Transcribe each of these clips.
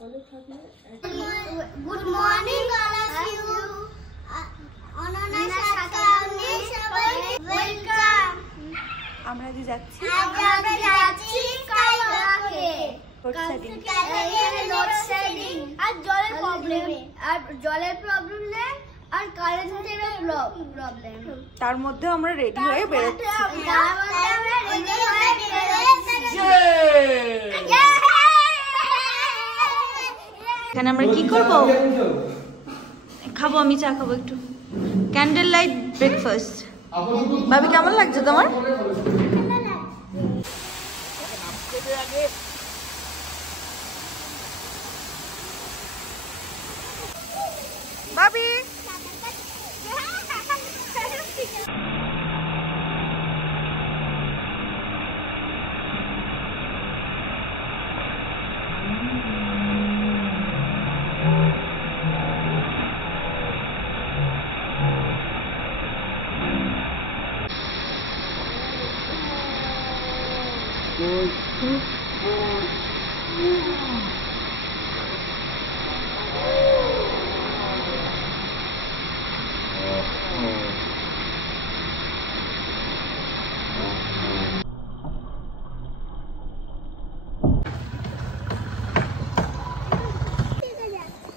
Good morning all of you. Ananya সাকাউনি সবাই welcome. আমরা যে যাচ্ছি স্কাইওয়াকে। লোডশেডিং আর জলের প্রবলেম নেই আর কারেন্টের প্রবলেম। তার মধ্যে আমরা রেডি হয়ে বেরোচ্ছি। এখানে আমরা কি করব? খাবো, আমি চা খাবো একটু। Candle light breakfast. ভাবি কেমন লাগছে তোমার? ভাবি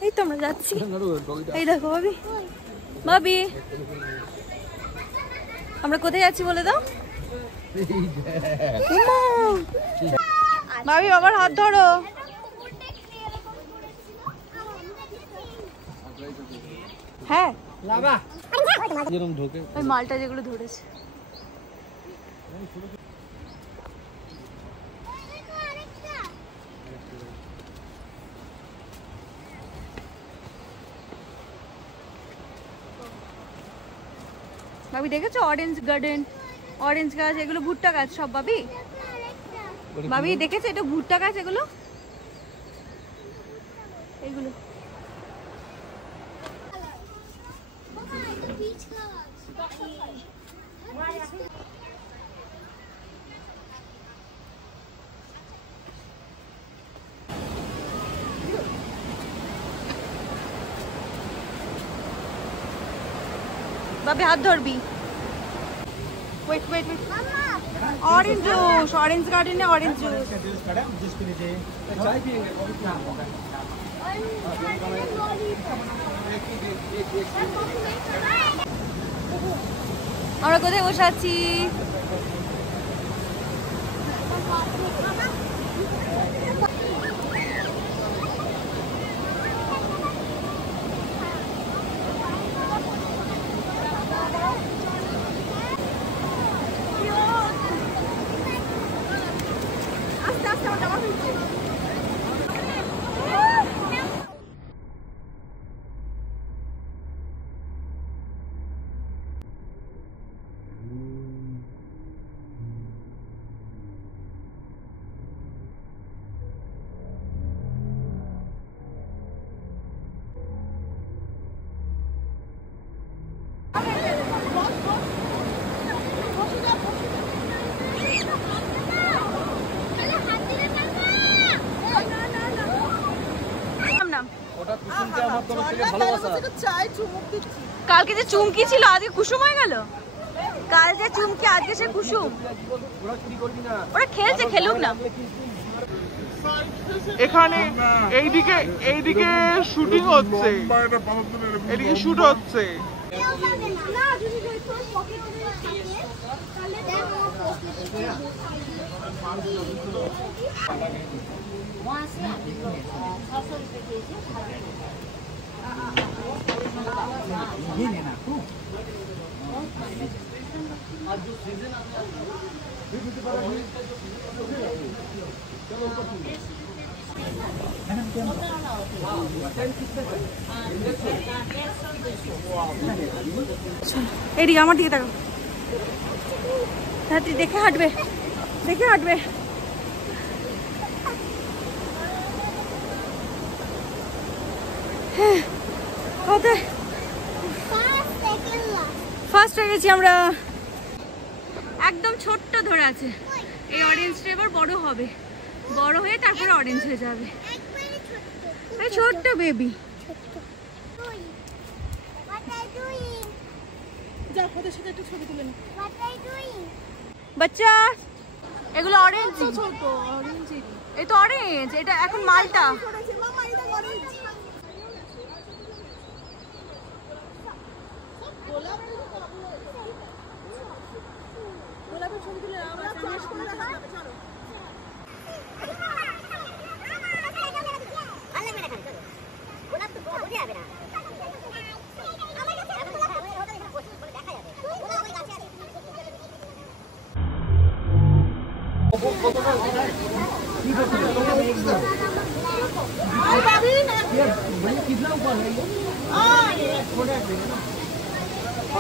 এই তো আমরা যাচ্ছি। এই দেখো ভাবি, ভাবি আমরা কোথায় যাচ্ছি বলে দাও। ভাবি বাবার হাত ধরো। হ্যাঁ ওই মালটা যেগুলো ধরেছে। ভাবি দেখেছো অরেঞ্জ গার্ডেন, অরেঞ্জ গাছ, এগুলো ভুট্টা গাছ সব। ভাবি ভাবি দেখেছো এটা ভুট্টা গাছ, এগুলো এগুলো ভাবি হাত ধরবি। Wait wait wait, orange juice, orange garden है ऑरेंज जूस। আমরা কোথায় বসে আছি? কালকে যে চুমকি ছিল আজকে কুসুম হয়ে গেল। কাল যে চুমকি আজকে সে কুসুম। ওরা খেলছে, খেলুক না। এখানে এইদিকে শুটিং হচ্ছে, এদিকে শুট হচ্ছে। এদিকে আমার দিকে তাকাও। দেখে হাঁটবে, দেখে হাঁটবে। কোথায় ফার্স্ট হয়ে গেছি আমরা। একদম ছোট্ট ধরে আছে। এই অরেঞ্জটা এবার বড় হবে, বড় হয়ে তারপরে অরেঞ্জ হয়ে যাবে। ছোট্ট বেবি। বাচ্চা এগুলো অরেঞ্জ, এই তো অরেঞ্জ, এটা এখন মালটা।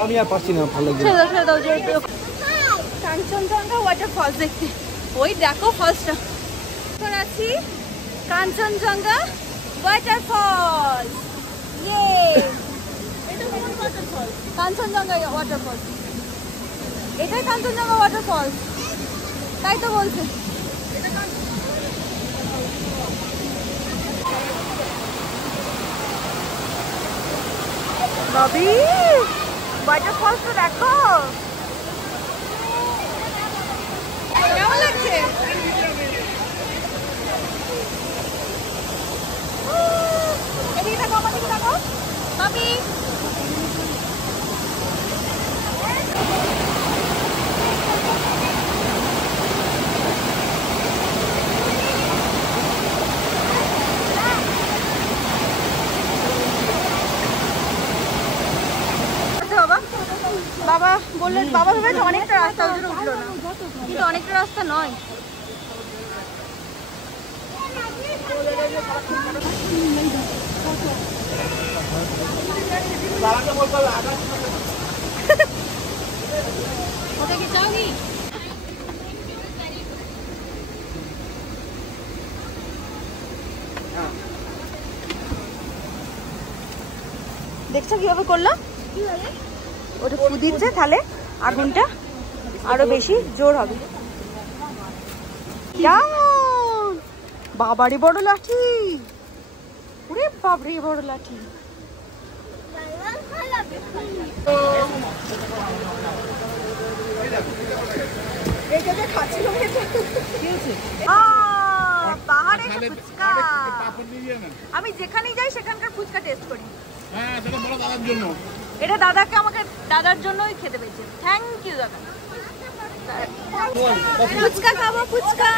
আমি আর পারছি না, ভালো লাগছে। কাঞ্চনজঙ্ঘা ওয়াটারফলস দেখতে, ওই দেখো ফলসটা। এখন আছি কাঞ্চনজঙ্ঘা ওয়াটারফলস। কাঞ্চনজঙ্ঘা ওয়াটারফলস, এটাই কাঞ্চনজঙ্ঘা ওয়াটারফলস, তাই তো বলছে। বাবি ওয়াটারফলসটা দেখো কেমন লাগছে। এদিকে দেখো, আমার দিকে দেখো বাবি। বাবা বললেন, বাবা ভেবেছে অনেকটা রাস্তা, ওই জন্য উঠলো না, কিন্তু অনেকটা রাস্তা নয়। ওটা কি চাওনি? দেখছো কিভাবে করলাম? ওটা ফু দিচ্ছে, তাহলে আগুনটা আরো বেশি জোর হবে। বাবারে বড় লাঠি, ওরে বাবরে বড় লাঠি। পাহাড়ে ফুচকা, আমি যেখানেই যাই সেখানকার ফুচকা টেস্ট করি। এটা দাদাকে, আমাকে দাদার জন্যই খেতে পেয়েছে। থ্যাংক ইউ দাদা। ফুচকা খাবো, ফুচকা।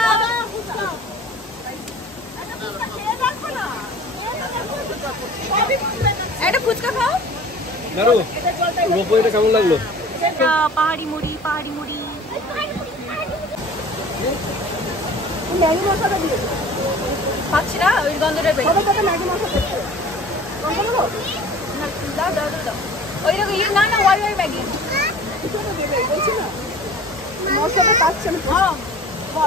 একটা ফুচকা খাও। এটা কেমন লাগলো? পাহাড়ি মুড়ি, পাহাড়ি মুড়ি। পাচ্ছি না, ওই গন্ধটা বের। দাও দাও দাও, ওই রকম ইয়ে না, না ওয়াই ওয়াই ম্যাগি মশলাটা পাচ্ছে না।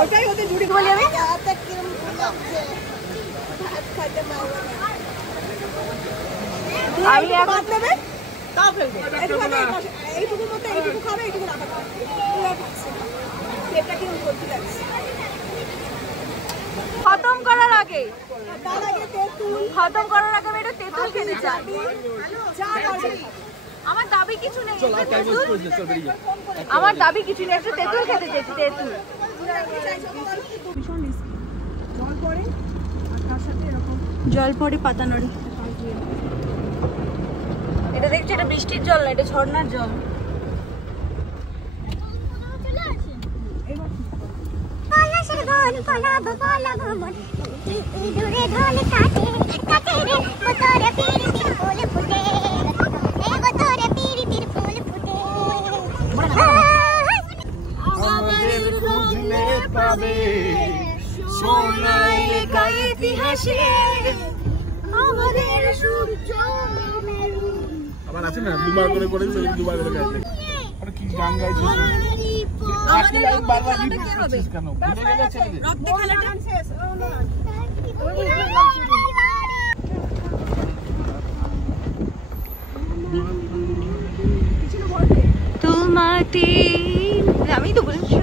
ওটাই ওদের জুড়ি বলি আমি। আমি এখন দেবে তাও ফেলবে, এইটুকু মতো এইটুকু খাবে, এইটুকু না খাবে। পেটটা কিরকম করতে লাগছে খতম করার আগে, খতম করার আগে আমি এটা তেঁতুল খেতে চাই। আমার দাবি কিছু নেই, আমার দাবি কিছু নেই, একটা তেঁতুল খেতে চাইছি, তেঁতুল। জল পড়ে পাতা নড়ে। এটা দেখছি, এটা বৃষ্টির জল না, এটা ঝর্ণার জল। আবার আছে না, দুবার করে করেছে, দুবার করে গাইছে। আরে কি গান গাইছে? আপনি লাইক বারবার রিপিট করছিস কেন? ভুলে গেলে ছেড়ে দে। রক্ত খেলাটা শেষ। তোমাতে আমি তো বলছি